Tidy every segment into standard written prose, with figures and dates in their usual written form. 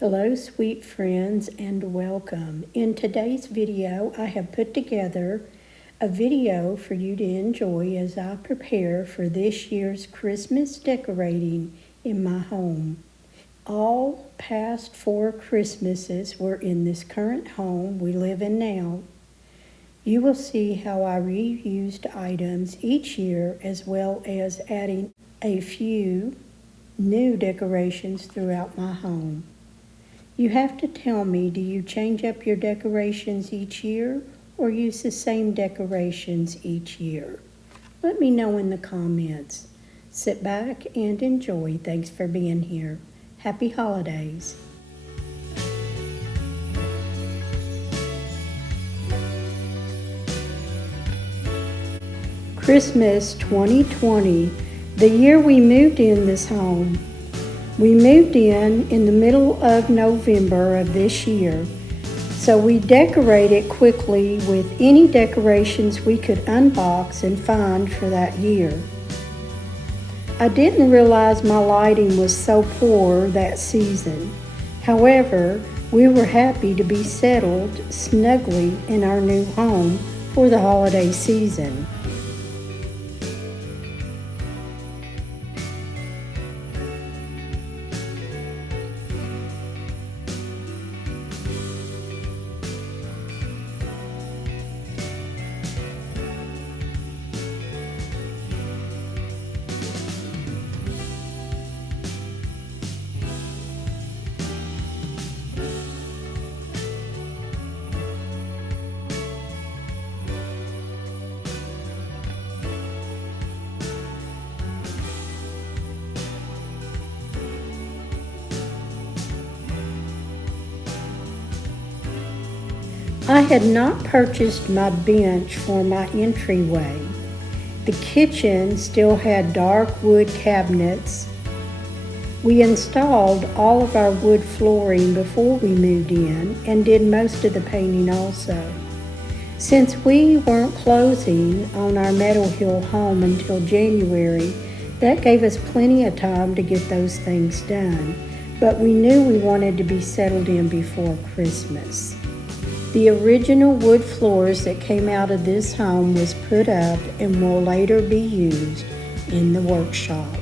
Hello, sweet friends, and welcome. In today's video, I have put together a video for you to enjoy as I prepare for this year's Christmas decorating in my home. All past 4 Christmases were in this current home we live in now. You will see how I reused items each year as well as adding a few new decorations throughout my home. You have to tell me, do you change up your decorations each year or use the same decorations each year? Let me know in the comments. Sit back and enjoy. Thanks for being here. Happy holidays. Christmas 2020, the year we moved in this home. We moved in the middle of November of this year, so we decorated quickly with any decorations we could unbox and find for that year. I didn't realize my lighting was so poor that season. However, we were happy to be settled snugly in our new home for the holiday season. I had not purchased my bench for my entryway. The kitchen still had dark wood cabinets. We installed all of our wood flooring before we moved in and did most of the painting also. Since we weren't closing on our Meadow Hill home until January, that gave us plenty of time to get those things done, but we knew we wanted to be settled in before Christmas. The original wood floors that came out of this home was put up and will later be used in the workshop.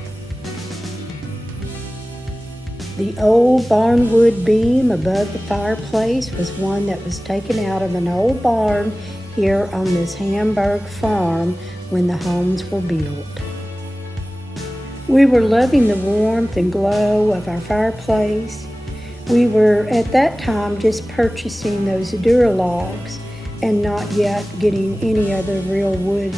The old barnwood beam above the fireplace was one that was taken out of an old barn here on this Hamburg farm when the homes were built. We were loving the warmth and glow of our fireplace. We were at that time just purchasing those Duralogs and not yet getting any other real wood.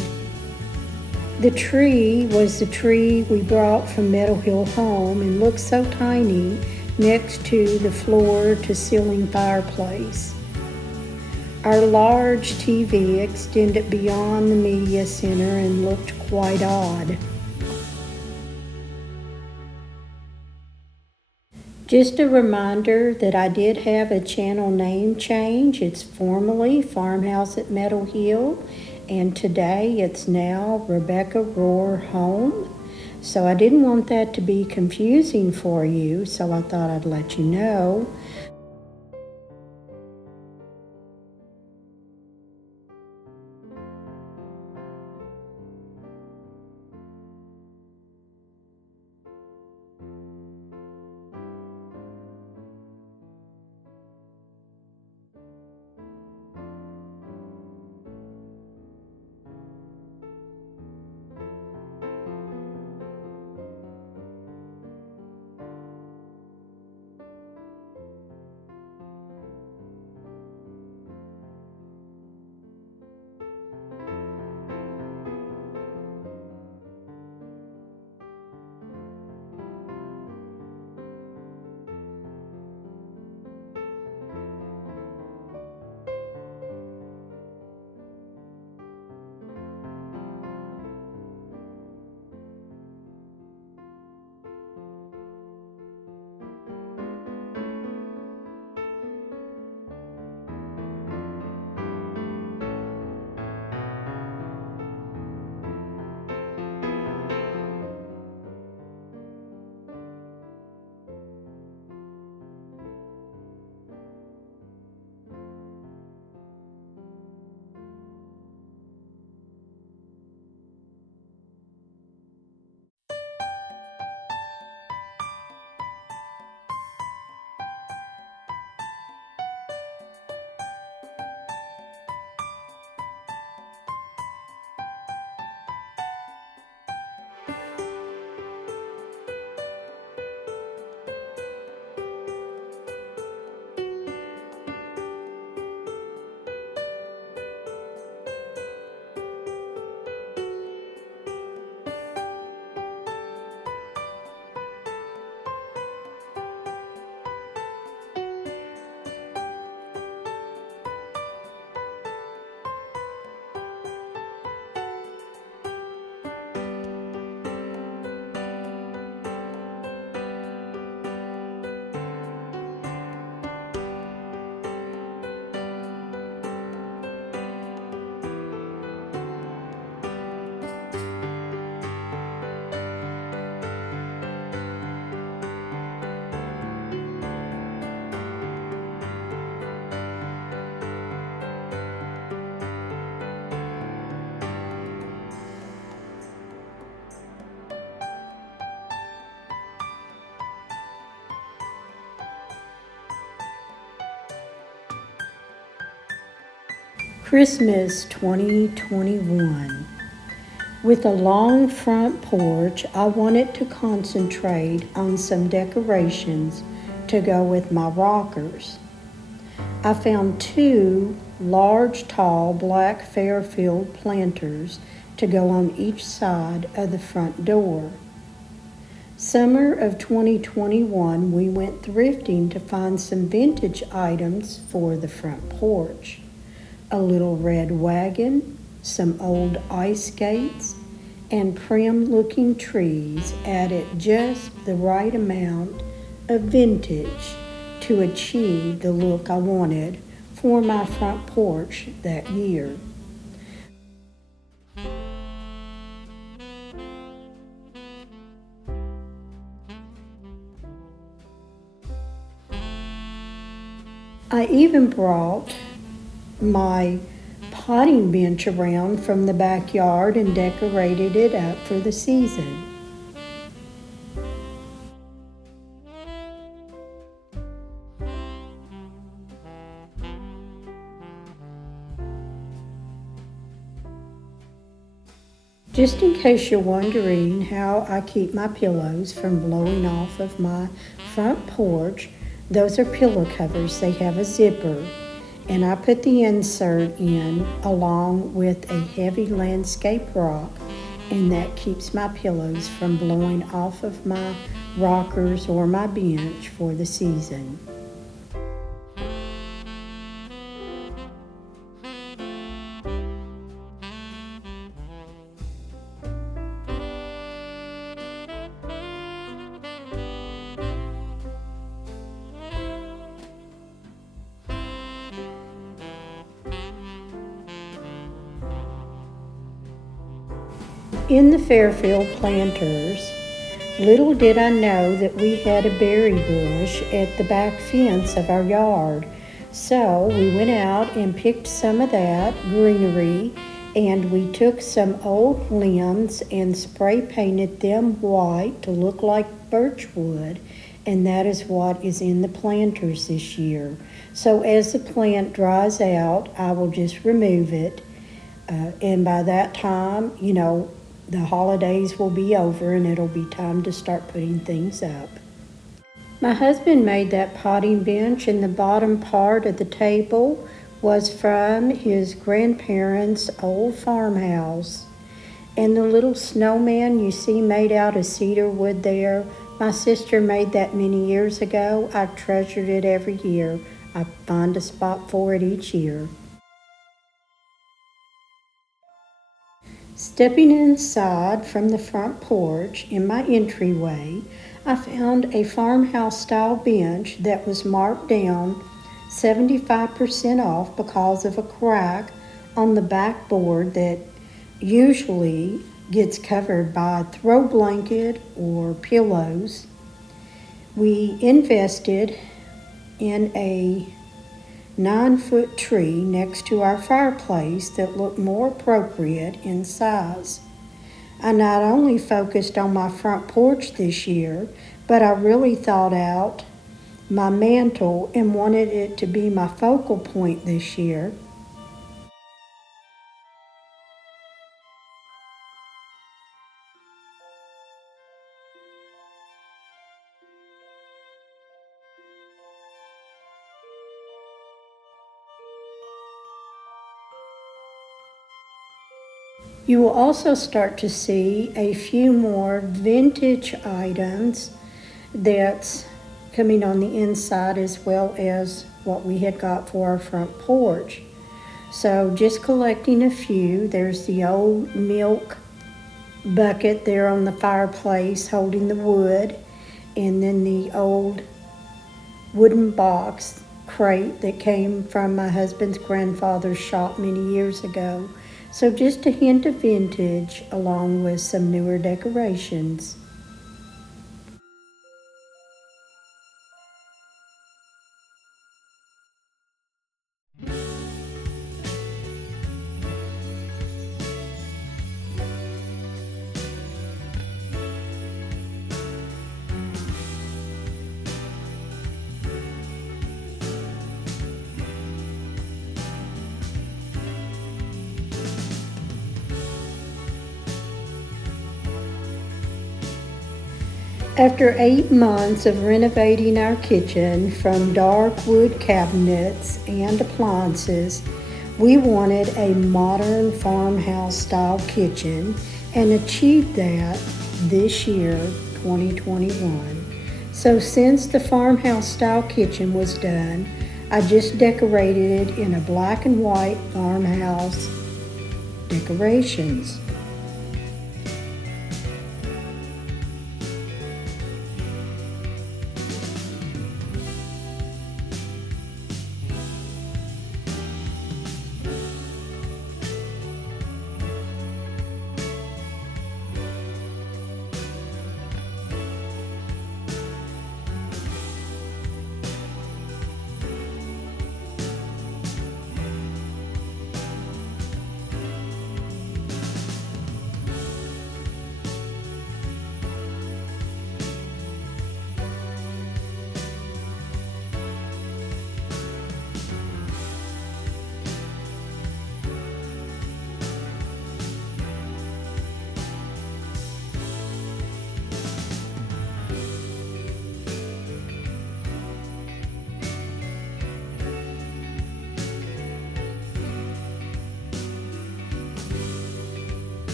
The tree was the tree we brought from Meadow Hill home and looked so tiny next to the floor to ceiling fireplace. Our large TV extended beyond the media center and looked quite odd. Just a reminder that I did have a channel name change. It's formerly Farmhouse at Meadow Hill, and today it's now Rebecca Rohr Home. So I didn't want that to be confusing for you, so I thought I'd let you know. Christmas 2021. With a long front porch, I wanted to concentrate on some decorations to go with my rockers. I found two large, tall, black Fairfield planters to go on each side of the front door. Summer of 2021, we went thrifting to find some vintage items for the front porch. A little red wagon, some old ice skates, and prim-looking trees added just the right amount of vintage to achieve the look I wanted for my front porch that year. I even brought my potting bench around from the backyard and decorated it up for the season. Just in case you're wondering how I keep my pillows from blowing off of my front porch, those are pillow covers. They have a zipper, and I put the insert in along with a heavy landscape rock, and that keeps my pillows from blowing off of my rockers or my bench for the season. In the Fairfield planters, little did I know that we had a berry bush at the back fence of our yard. So we went out and picked some of that greenery, and we took some old limbs and spray painted them white to look like birch wood, and that is what is in the planters this year. So as the plant dries out, I will just remove it, and by that time, the holidays will be over and it'll be time to start putting things up. My husband made that potting bench, and the bottom part of the table was from his grandparents' old farmhouse. And the little snowman you see made out of cedar wood there, my sister made that many years ago. I've treasured it every year. I find a spot for it each year. Stepping inside from the front porch in my entryway, I found a farmhouse-style bench that was marked down 75% off because of a crack on the backboard that usually gets covered by a throw blanket or pillows. We invested in a 9-foot tree next to our fireplace that looked more appropriate in size. I not only focused on my front porch this year, but I really thought out my mantle and wanted it to be my focal point this year. You will also start to see a few more vintage items that's coming on the inside, as well as what we had got for our front porch. So just collecting a few. There's the old milk bucket there on the fireplace holding the wood, and then the old wooden box crate that came from my husband's grandfather's shop many years ago. So just a hint of vintage along with some newer decorations. After 8 months of renovating our kitchen from dark wood cabinets and appliances, we wanted a modern farmhouse style kitchen and achieved that this year, 2021. So since the farmhouse style kitchen was done, I just decorated it in a black and white farmhouse decorations.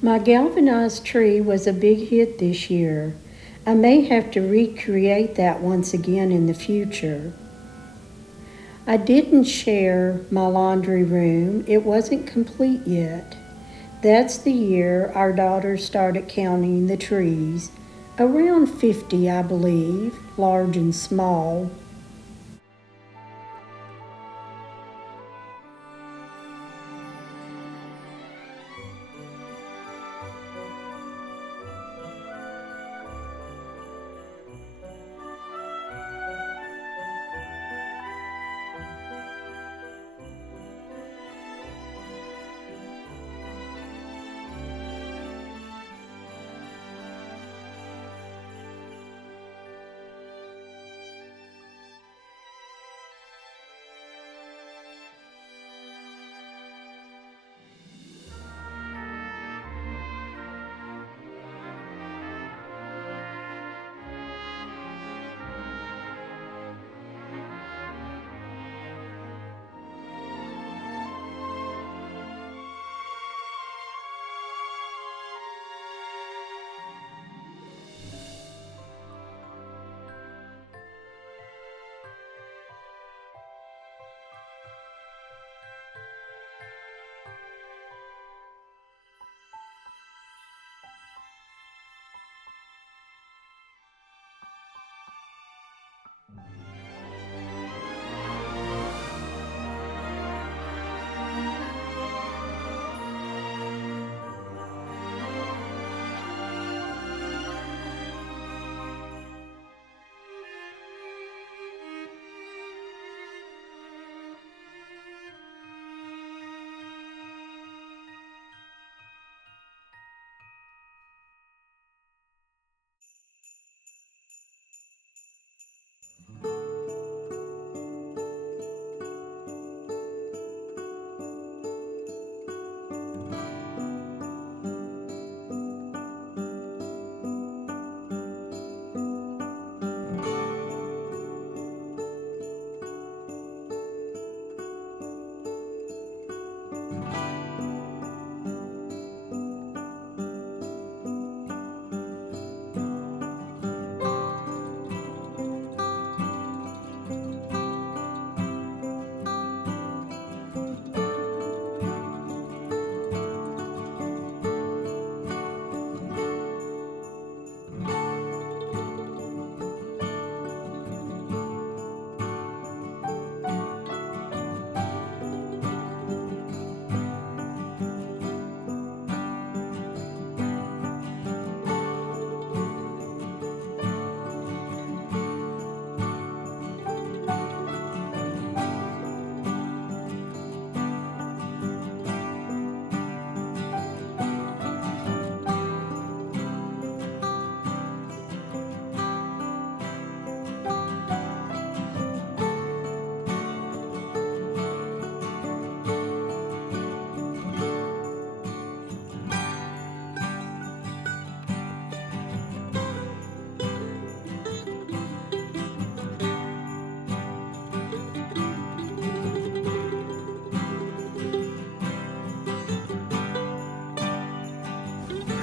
My galvanized tree was a big hit this year. I may have to recreate that once again in the future. I didn't share my laundry room. It wasn't complete yet. That's the year our daughters started counting the trees. Around 50, I believe, large and small.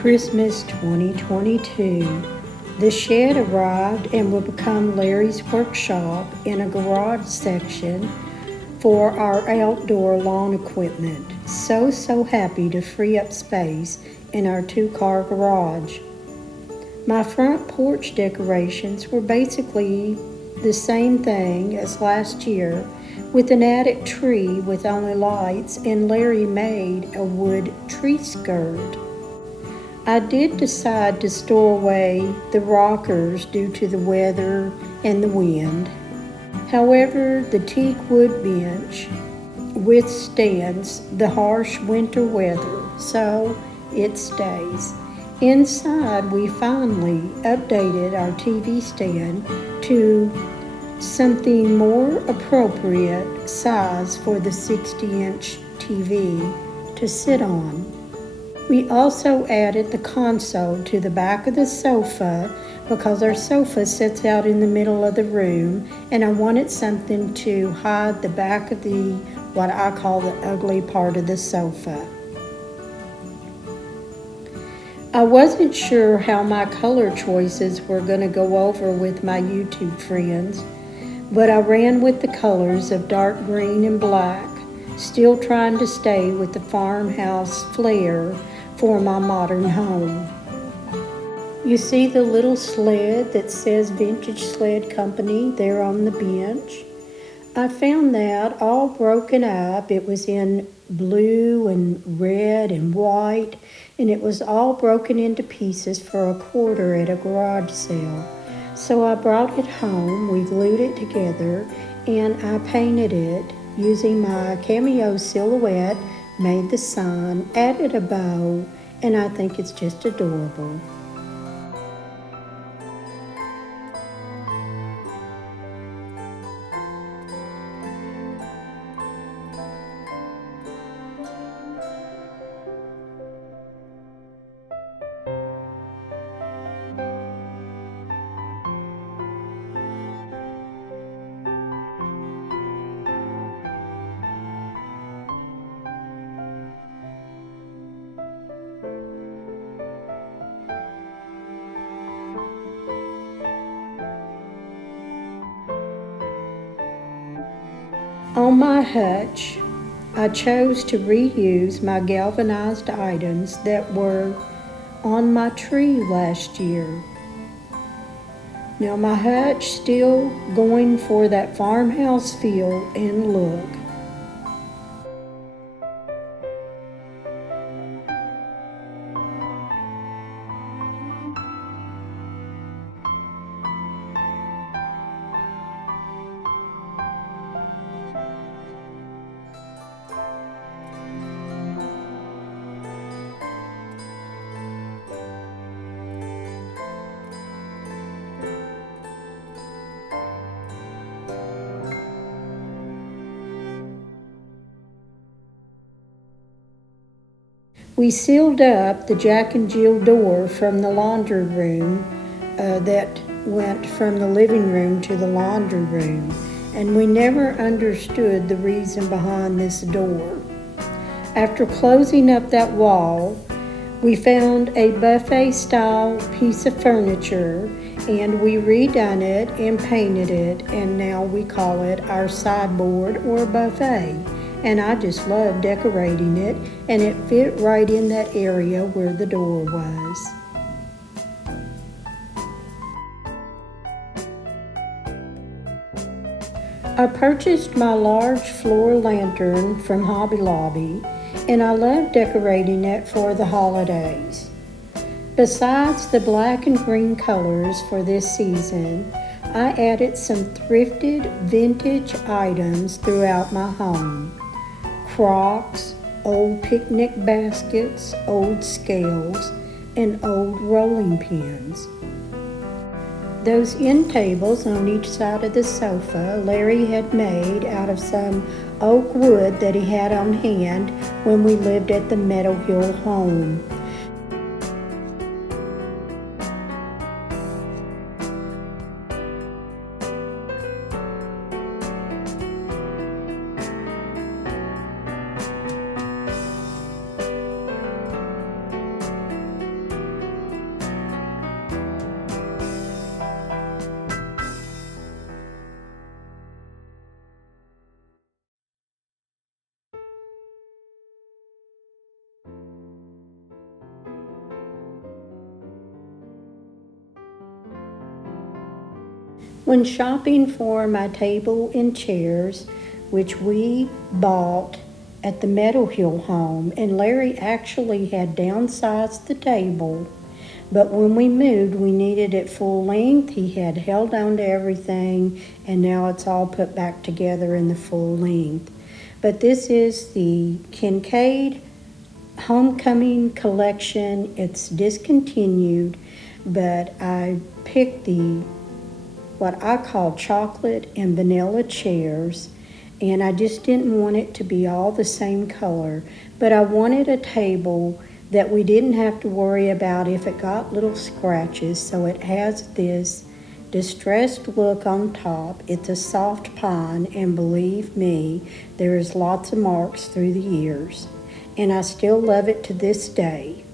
Christmas 2022. The shed arrived and will become Larry's workshop in a garage section for our outdoor lawn equipment. So happy to free up space in our 2-car garage. My front porch decorations were basically the same thing as last year, with an added tree with only lights, and Larry made a wood tree skirt. I did decide to store away the rockers due to the weather and the wind. However, the teak wood bench withstands the harsh winter weather, so it stays. Inside, we finally updated our TV stand to something more appropriate size for the 60-inch TV to sit on. We also added the console to the back of the sofa because our sofa sits out in the middle of the room, and I wanted something to hide the back of what I call the ugly part of the sofa. I wasn't sure how my color choices were going to go over with my YouTube friends, but I ran with the colors of dark green and black, still trying to stay with the farmhouse flair for my modern home. You see the little sled that says Vintage Sled Company there on the bench? I found that all broken up. It was in blue and red and white, and it was all broken into pieces for $1 at a garage sale. So I brought it home, we glued it together, and I painted it using my Cameo silhouette, made the sign, added a bow, and I think it's just adorable. On my hutch, I chose to reuse my galvanized items that were on my tree last year. Now my hutch still going for that farmhouse feel and look. We sealed up the Jack and Jill door from the laundry room that went from the living room to the laundry room, and we never understood the reason behind this door. After closing up that wall, we found a buffet-style piece of furniture, and we redone it and painted it, and now we call it our sideboard or buffet. And I just love decorating it, and it fit right in that area where the door was. I purchased my large floor lantern from Hobby Lobby, and I love decorating it for the holidays. Besides the black and green colors for this season, I added some thrifted vintage items throughout my home. Crocks, old picnic baskets, old scales, and old rolling pins. Those end tables on each side of the sofa Larry had made out of some oak wood that he had on hand when we lived at the Meadow Hill home. When shopping for my table and chairs, which we bought at the Meadow Hill home, and Larry actually had downsized the table, but when we moved, we needed it full length. He had held on to everything, and now it's all put back together in the full length. But this is the Kincaid Homecoming collection. It's discontinued, but I picked the what I call chocolate and vanilla chairs, and I just didn't want it to be all the same color, but I wanted a table that we didn't have to worry about if it got little scratches. So it has this distressed look on top. It's a soft pine, and believe me, there's lots of marks through the years, and I still love it to this day.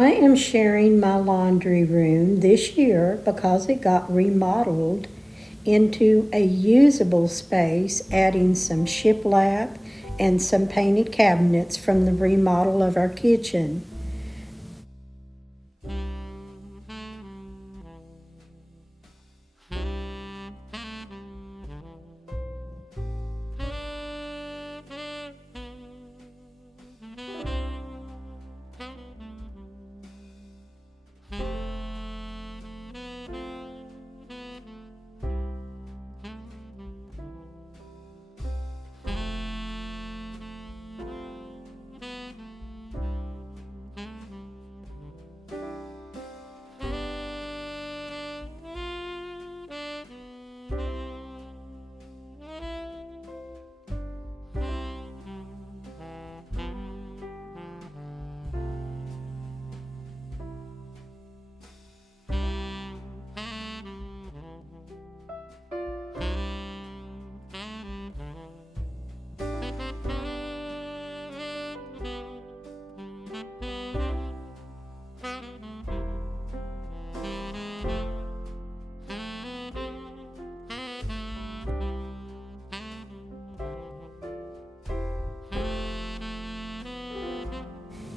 I am sharing my laundry room this year because it got remodeled into a usable space, adding some shiplap and some painted cabinets from the remodel of our kitchen.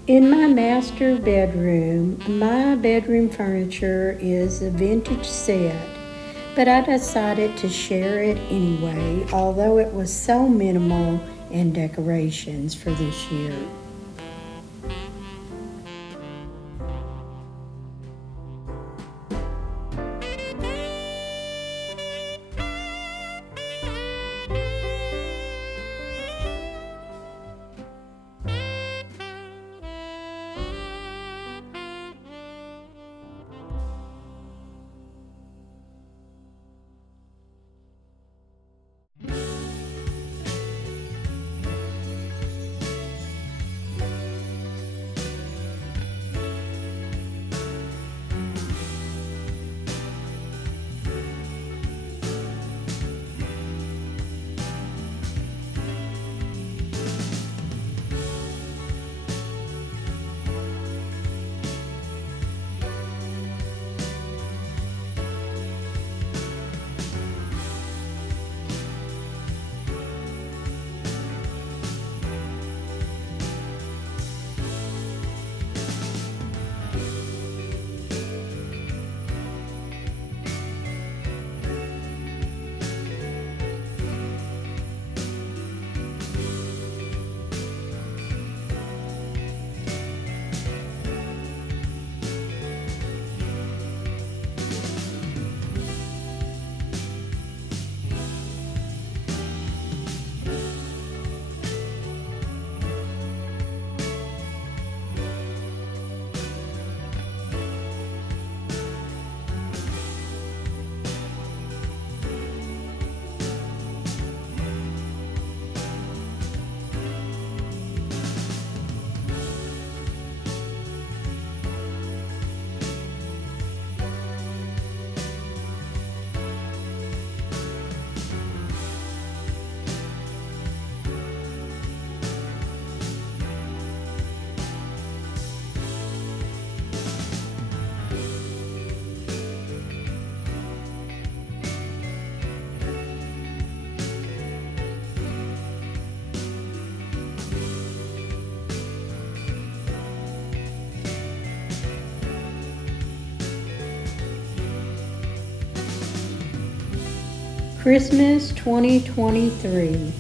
In my master bedroom, my bedroom furniture is a vintage set, but I decided to share it anyway, although it was so minimal in decorations for this year. Christmas 2023.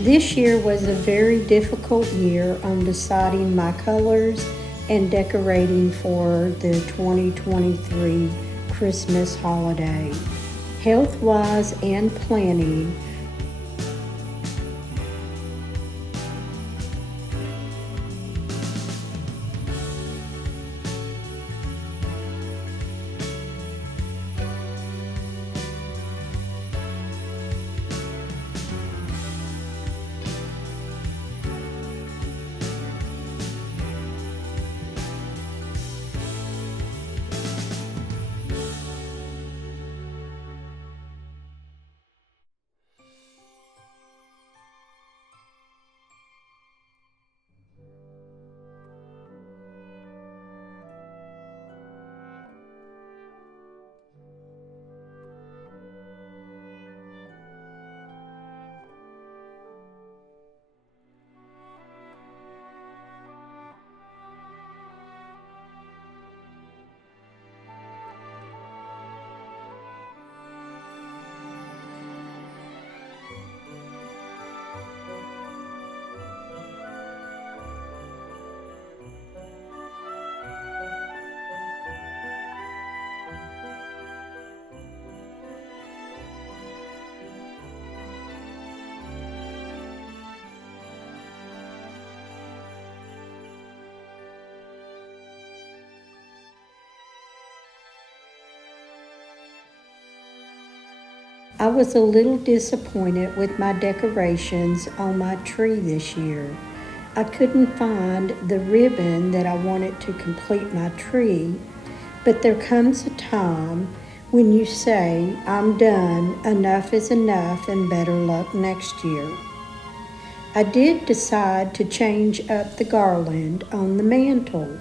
This year was a very difficult year on deciding my colors and decorating for the 2023 Christmas holiday. Health-wise and planning, I was a little disappointed with my decorations on my tree this year. I couldn't find the ribbon that I wanted to complete my tree, but there comes a time when you say, I'm done, enough is enough, and better luck next year. I did decide to change up the garland on the mantle.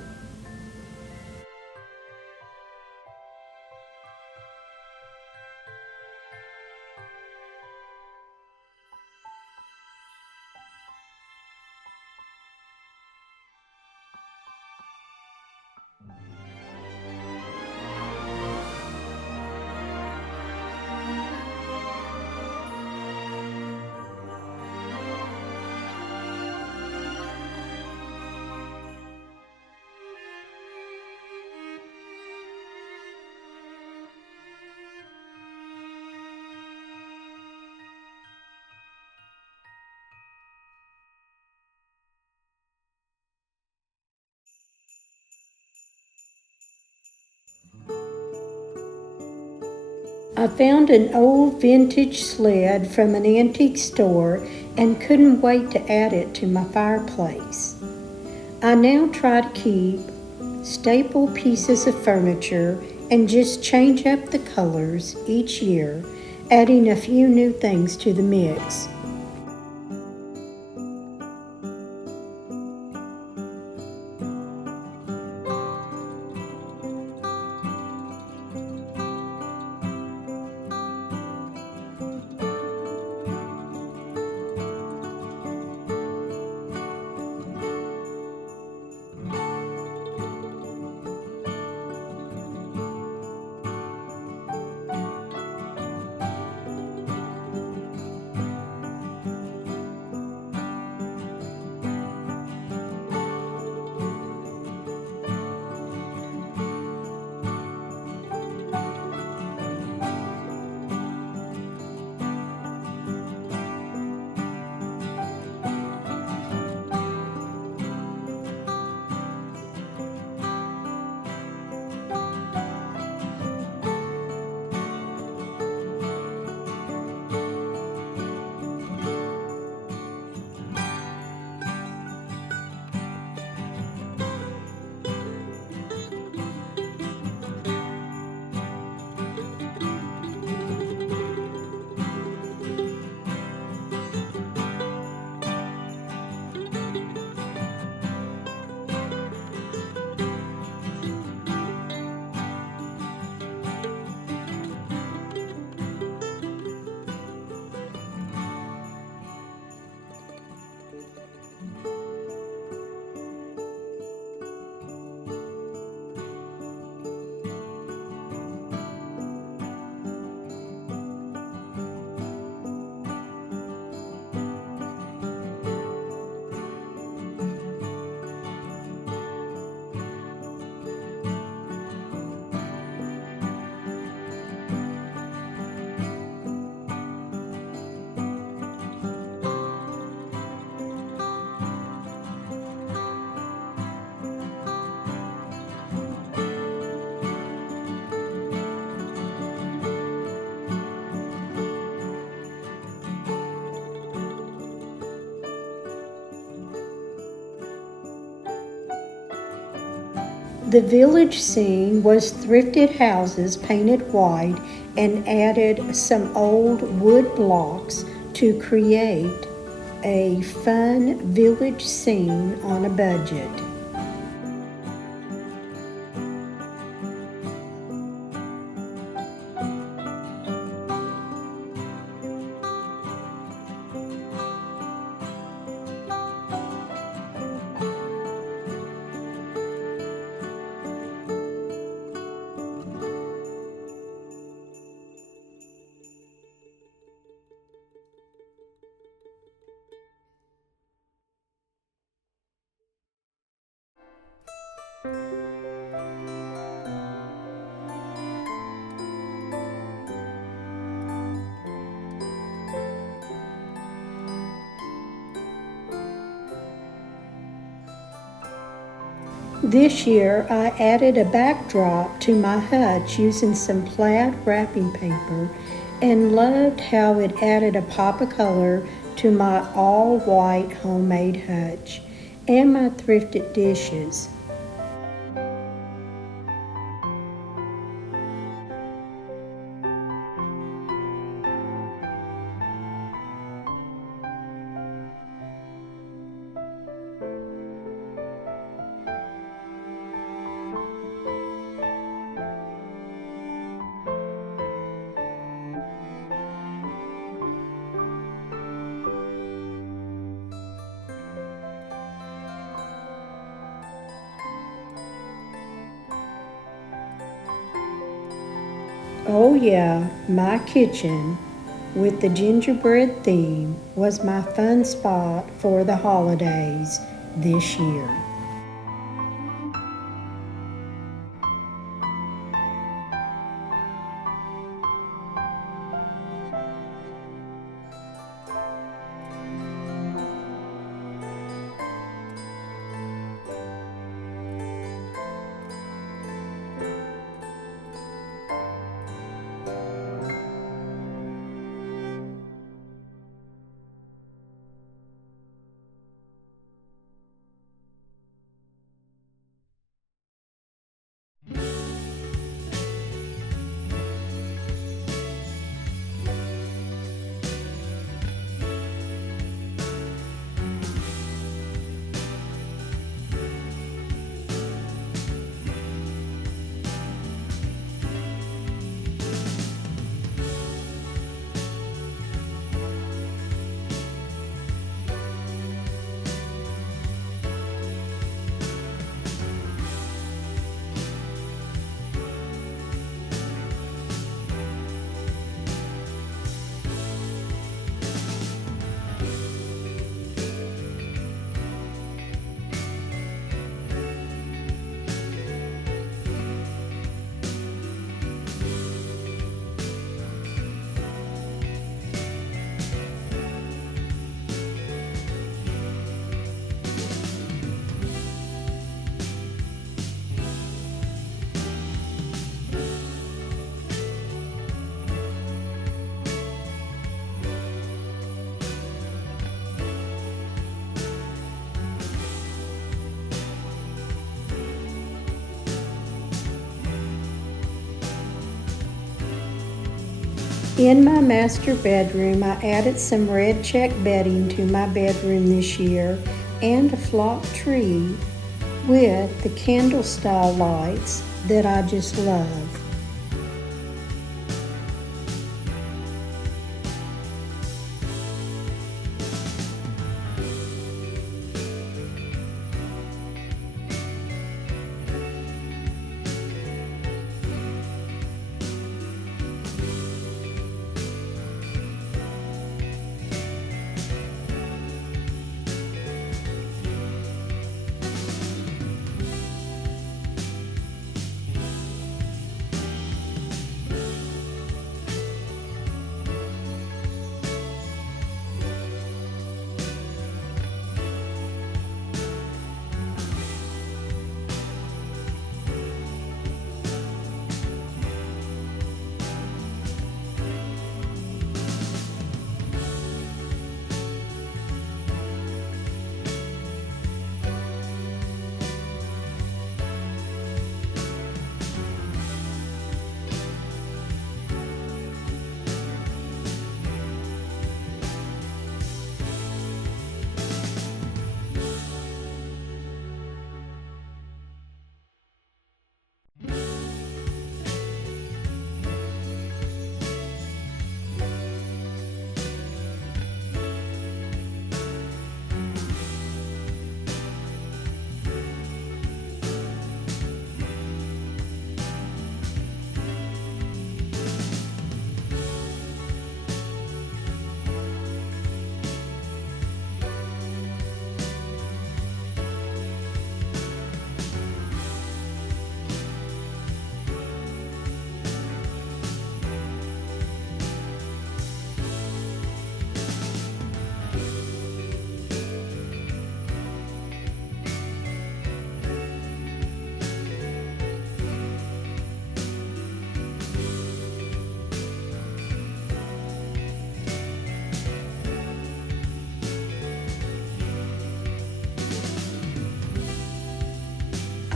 I found an old vintage sled from an antique store and couldn't wait to add it to my fireplace. I now try to keep staple pieces of furniture and just change up the colors each year, adding a few new things to the mix. The village scene was thrifted houses painted white and added some old wood blocks to create a fun village scene on a budget. This year, I added a backdrop to my hutch using some plaid wrapping paper and loved how it added a pop of color to my all-white homemade hutch and my thrifted dishes. Oh yeah, my kitchen with the gingerbread theme was my fun spot for the holidays this year. In my master bedroom, I added some red check bedding to my bedroom this year and a flock tree with the candle style lights that I just love.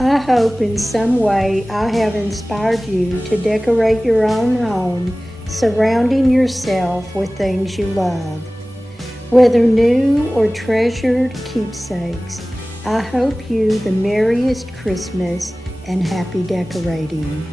I hope in some way I have inspired you to decorate your own home, surrounding yourself with things you love. Whether new or treasured keepsakes, I hope you the merriest Christmas and happy decorating.